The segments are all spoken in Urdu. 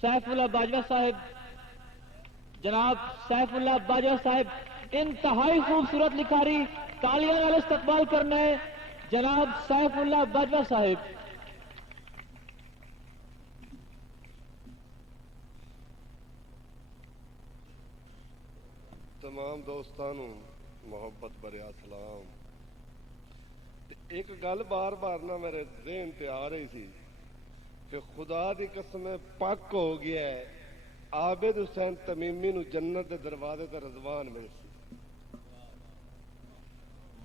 سیف اللہ باجوہ صاحب، جناب سیف اللہ باجوہ صاحب انتہائی خوبصورت لکھاری، تالیاں نال استقبال کرنا ہے جناب سیف اللہ باجوہ صاحب۔ تمام دوستانوں محبت بریا سلام۔ ایک گل بار بار نہ میرے ذہن تے آ رہی سی کہ خدا دی قسم پاک ہو گیا ہے عابد حسین تمیمی نو جنت دے دروازے تے رضوان مل سی۔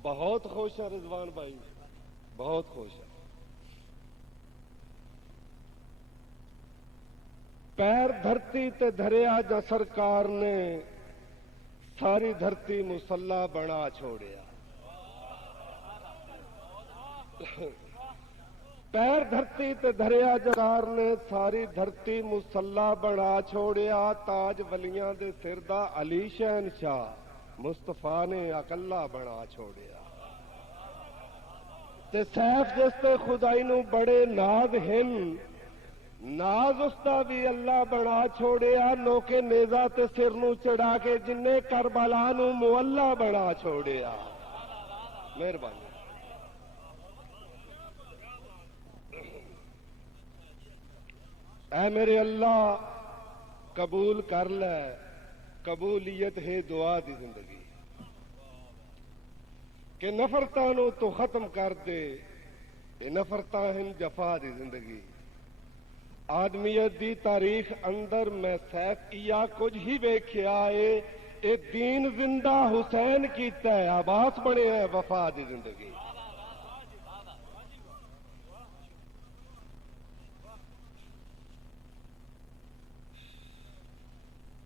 بہت خوش ہے رضوان بھائی، بہت خوش ہے۔ پیر دھرتی تے دھریا جا سرکار نے ساری دھرتی مسلح بنا چھوڑیا۔ پیر دھرتی تے دھریا جگار نے ساری دھرتی مسلح بنا چھوڑیا۔ تاج ولیاں دے سر دا علی شہنشاہ مصطفیٰ نے اکلا بنا چھوڑیا۔ تے سیف جس تے خدائی نو بڑے ناز ہن، ناز اس دا بھی اللہ بنا چھوڑیا۔ نوکے نیزہ تے سر نو چڑھا کے جنہیں کربلا نو معلّہ بنا چھوڑیا۔ مہربانی۔ اے میرے اللہ قبول کر لے، قبولیت ہے دعا دی زندگی، کہ نفرتاں نو تو ختم کر دے، اے نفرتاں ہن جفا دی زندگی۔ آدمیت دی تاریخ اندر میں سیف ایا کچھ ہی ویکھیا ہے، اے دین زندہ حسین کیتا ہے، عباس بنے ہے وفا دی زندگی۔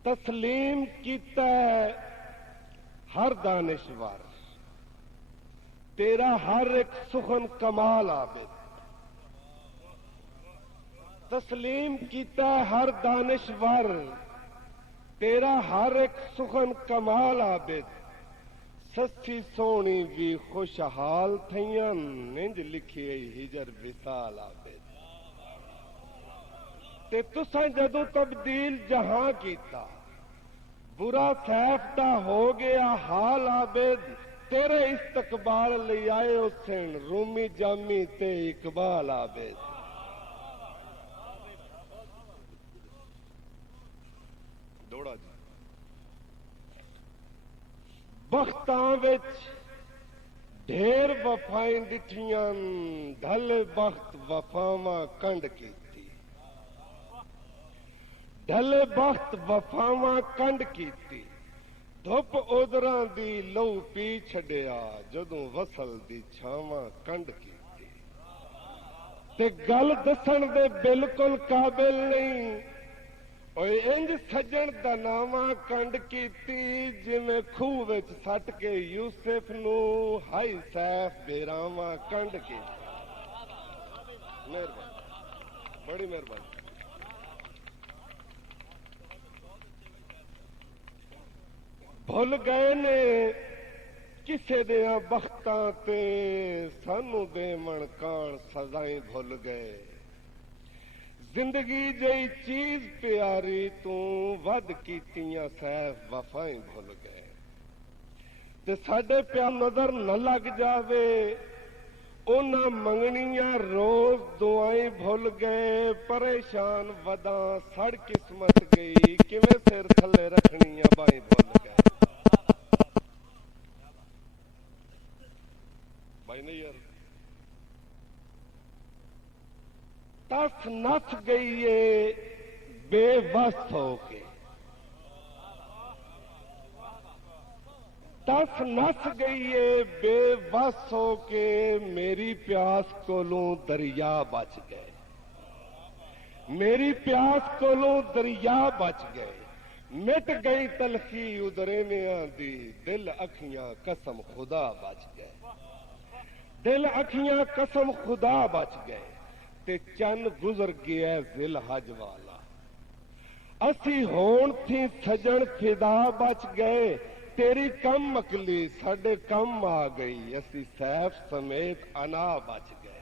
تسلیم کیتا ہے ہر دانشور، تیرا ہر ایک سخن کمال عابد۔ تسلیم کیتا ہے ہر دانشور، تیرا ہر ایک سخن کمال عابد۔ سسی سونی بھی خوشحال تھیاں، انج لکھی ہجر وصال عابد۔ تے تساں جدوں تبدیل جہاں کیتا، برا سیف دا ہو گیا حال عابد۔ تیرے استقبال لئی آئے حسین رومی جامی تے اقبال عابد۔ دوڑا جی بختاں وچ ڈھیر وفائیں ڈٹھیاں، ڈھل بخت وفاواں کنڈ کیتی۔ ڈھل بخت وفاواں کنڈ کیتی، دھپ ادراں دی لو پی چھڈیا، جدوں وصل دی چھاواں کنڈ کیتی۔ تے گل دسن دے بالکل قابل نہیں، اوے انج سجن دا ناواں کنڈ کیتی، جویں کھوہ وچ سٹ کے یوسف نو ہائی سیف بیراواں کنڈ کیتی۔ مہربانی، بڑی مہربانی۔ بھول گئے نے کسے دیاں بختاں تے، سانو دیون کان سزائیں بھول گئے۔ زندگی جئی چیز پیاری تو ود کیتیاں سیف وفائیں بھول گئے۔ تے ساڈے پیا نظر نہ لگ جاوے، انہاں منگنیاں روز دعائیں بھول گئے۔ پریشان وداں سڑ قسمت گئی، کیویں سر تھلے رکھنیاں بائیں بھول گئے۔ بھائی نہیں یار، تس نس گئی ہے بے وس ہو کے، تس نس گئی ہے بے وس ہو کے، میری پیاس کولوں دریا بچ گئے، میری پیاس کولوں دریا بچ گئے۔ مٹ گئی تلخی ادریمیاں دی، دل اکھیاں قسم خدا بچ گئے، دل اکھیاں قسم خدا بچ گئے۔ تے چند گزر گیا ذل حج والا، اسی ہون تھی سجن فدا بچ گئے۔ تیری کم مکلی ساڈے کم آ گئی، اسی سیف سمیت انا بچ گئے۔